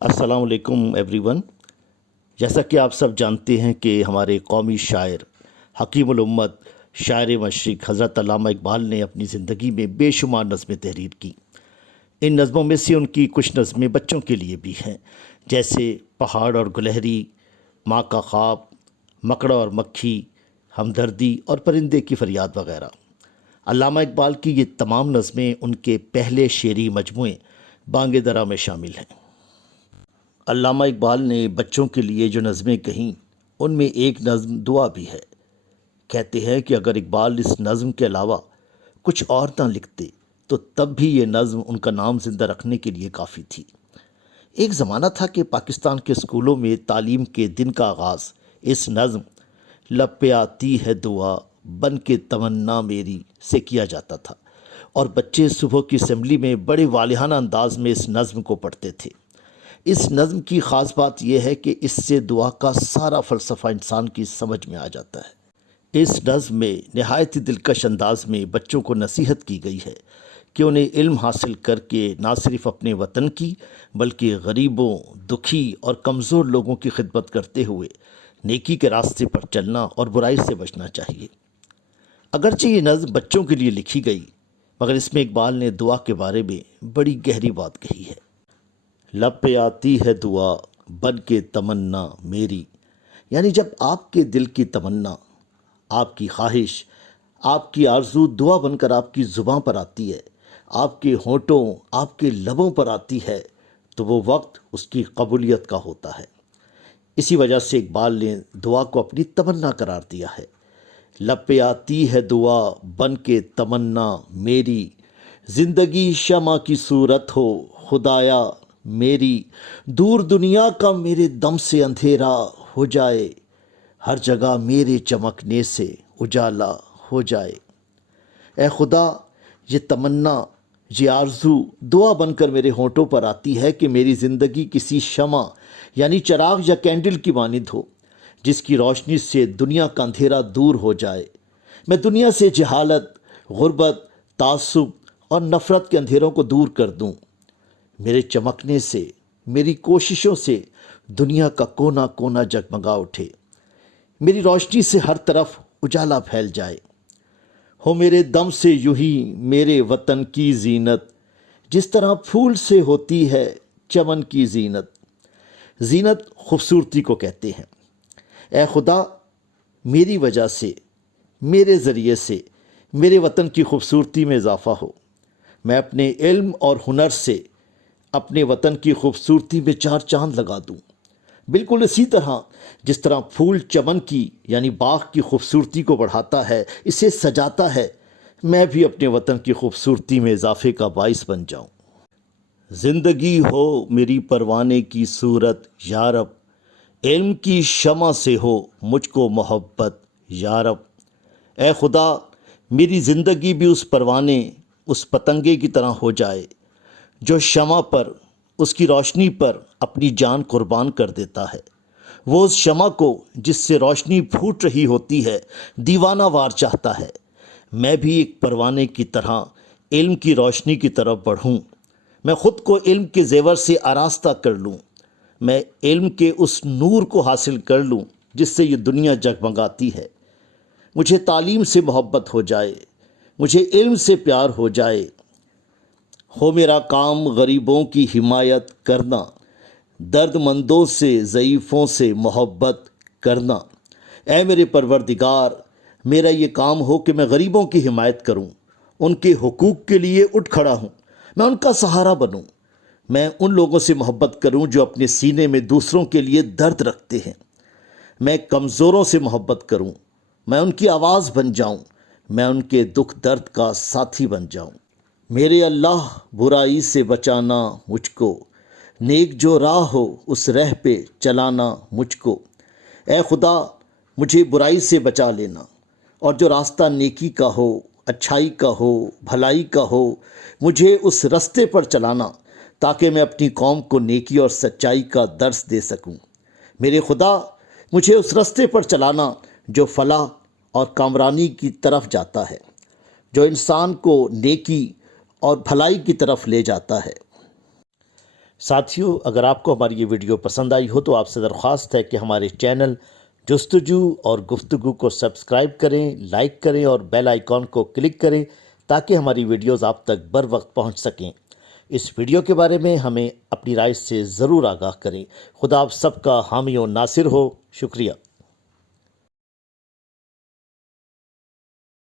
السلام علیکم every one. جیسا کہ آپ سب جانتے ہیں کہ ہمارے قومی شاعر حکیم الامت شاعر مشرق حضرت علامہ اقبال نے اپنی زندگی میں بے شمار نظمیں تحریر کی۔ ان نظموں میں سے ان کی کچھ نظمیں بچوں کے لیے بھی ہیں، جیسے پہاڑ اور گلہری، ماں کا خواب، مکڑا اور مکھی، ہمدردی اور پرندے کی فریاد وغیرہ۔ علامہ اقبال کی یہ تمام نظمیں ان کے پہلے شعری مجموعے بانگ درا میں شامل ہیں۔ علامہ اقبال نے بچوں کے لیے جو نظمیں کہیں ان میں ایک نظم دعا بھی ہے۔ کہتے ہیں کہ اگر اقبال اس نظم کے علاوہ کچھ اور نہ لکھتے تو تب بھی یہ نظم ان کا نام زندہ رکھنے کے لیے کافی تھی۔ ایک زمانہ تھا کہ پاکستان کے اسکولوں میں تعلیم کے دن کا آغاز اس نظم لب پہ آتی ہے دعا بن کے تمنا میری سے کیا جاتا تھا، اور بچے صبح کی اسمبلی میں بڑے والہانہ انداز میں اس نظم کو پڑھتے تھے۔ اس نظم کی خاص بات یہ ہے کہ اس سے دعا کا سارا فلسفہ انسان کی سمجھ میں آ جاتا ہے۔ اس نظم میں نہایت ہی دلکش انداز میں بچوں کو نصیحت کی گئی ہے کہ انہیں علم حاصل کر کے نہ صرف اپنے وطن کی بلکہ غریبوں، دکھی اور کمزور لوگوں کی خدمت کرتے ہوئے نیکی کے راستے پر چلنا اور برائی سے بچنا چاہیے۔ اگرچہ یہ نظم بچوں کے لیے لکھی گئی، مگر اس میں اقبال نے دعا کے بارے میں بڑی گہری بات کہی ہے۔ لب پہ آتی ہے دعا بن کے تمنا میری، یعنی جب آپ کے دل کی تمنا، آپ کی خواہش، آپ کی آرزو دعا بن کر آپ کی زباں پر آتی ہے، آپ کے ہونٹوں، آپ کے لبوں پر آتی ہے، تو وہ وقت اس کی قبولیت کا ہوتا ہے۔ اسی وجہ سے اقبال نے دعا کو اپنی تمنا قرار دیا ہے۔ لب پہ آتی ہے دعا بن کے تمنا میری، زندگی شمع کی صورت ہو خدایا میری، دور دنیا کا میرے دم سے اندھیرا ہو جائے، ہر جگہ میرے چمکنے سے اجالا ہو جائے۔ اے خدا، یہ تمنا، یہ آرزو دعا بن کر میرے ہونٹوں پر آتی ہے کہ میری زندگی کسی شمع یعنی چراغ یا کینڈل کی مانند ہو، جس کی روشنی سے دنیا کا اندھیرا دور ہو جائے۔ میں دنیا سے جہالت، غربت، تعصب اور نفرت کے اندھیروں کو دور کر دوں۔ میرے چمکنے سے، میری کوششوں سے دنیا کا کونا کونا جگمگا اٹھے، میری روشنی سے ہر طرف اجالا پھیل جائے۔ ہو میرے دم سے یوں ہی میرے وطن کی زینت، جس طرح پھول سے ہوتی ہے چمن کی زینت۔ زینت خوبصورتی کو کہتے ہیں۔ اے خدا، میری وجہ سے، میرے ذریعے سے میرے وطن کی خوبصورتی میں اضافہ ہو۔ میں اپنے علم اور ہنر سے اپنے وطن کی خوبصورتی میں چار چاند لگا دوں، بالکل اسی طرح جس طرح پھول چمن کی یعنی باغ کی خوبصورتی کو بڑھاتا ہے، اسے سجاتا ہے، میں بھی اپنے وطن کی خوبصورتی میں اضافے کا باعث بن جاؤں۔ زندگی ہو میری پروانے کی صورت یا رب، علم کی شمع سے ہو مجھ کو محبت یا رب۔ اے خدا، میری زندگی بھی اس پروانے، اس پتنگے کی طرح ہو جائے جو شمع پر، اس کی روشنی پر اپنی جان قربان کر دیتا ہے۔ وہ اس شمع کو جس سے روشنی پھوٹ رہی ہوتی ہے دیوانہ وار چاہتا ہے۔ میں بھی ایک پروانے کی طرح علم کی روشنی کی طرف بڑھوں، میں خود کو علم کے زیور سے آراستہ کر لوں، میں علم کے اس نور کو حاصل کر لوں جس سے یہ دنیا جگمگاتی ہے۔ مجھے تعلیم سے محبت ہو جائے، مجھے علم سے پیار ہو جائے۔ ہو میرا کام غریبوں کی حمایت کرنا، درد مندوں سے، ضعیفوں سے محبت کرنا۔ اے میرے پروردگار، میرا یہ کام ہو کہ میں غریبوں کی حمایت کروں، ان کے حقوق کے لیے اٹھ کھڑا ہوں، میں ان کا سہارا بنوں۔ میں ان لوگوں سے محبت کروں جو اپنے سینے میں دوسروں کے لیے درد رکھتے ہیں۔ میں کمزوروں سے محبت کروں، میں ان کی آواز بن جاؤں، میں ان کے دکھ درد کا ساتھی بن جاؤں۔ میرے اللہ، برائی سے بچانا مجھ کو، نیک جو راہ ہو اس راہ پہ چلانا مجھ کو۔ اے خدا، مجھے برائی سے بچا لینا، اور جو راستہ نیکی کا ہو، اچھائی کا ہو، بھلائی کا ہو، مجھے اس راستے پر چلانا تاکہ میں اپنی قوم کو نیکی اور سچائی کا درس دے سکوں۔ میرے خدا، مجھے اس راستے پر چلانا جو فلاح اور کامرانی کی طرف جاتا ہے، جو انسان کو نیکی اور بھلائی کی طرف لے جاتا ہے۔ ساتھیوں، اگر آپ کو ہماری یہ ویڈیو پسند آئی ہو تو آپ سے درخواست ہے کہ ہمارے چینل جستجو اور گفتگو کو سبسکرائب کریں، لائک کریں اور بیل آئیکن کو کلک کریں تاکہ ہماری ویڈیوز آپ تک بر وقت پہنچ سکیں۔ اس ویڈیو کے بارے میں ہمیں اپنی رائے سے ضرور آگاہ کریں۔ خدا آپ سب کا حامی و ناصر ہو۔ شکریہ۔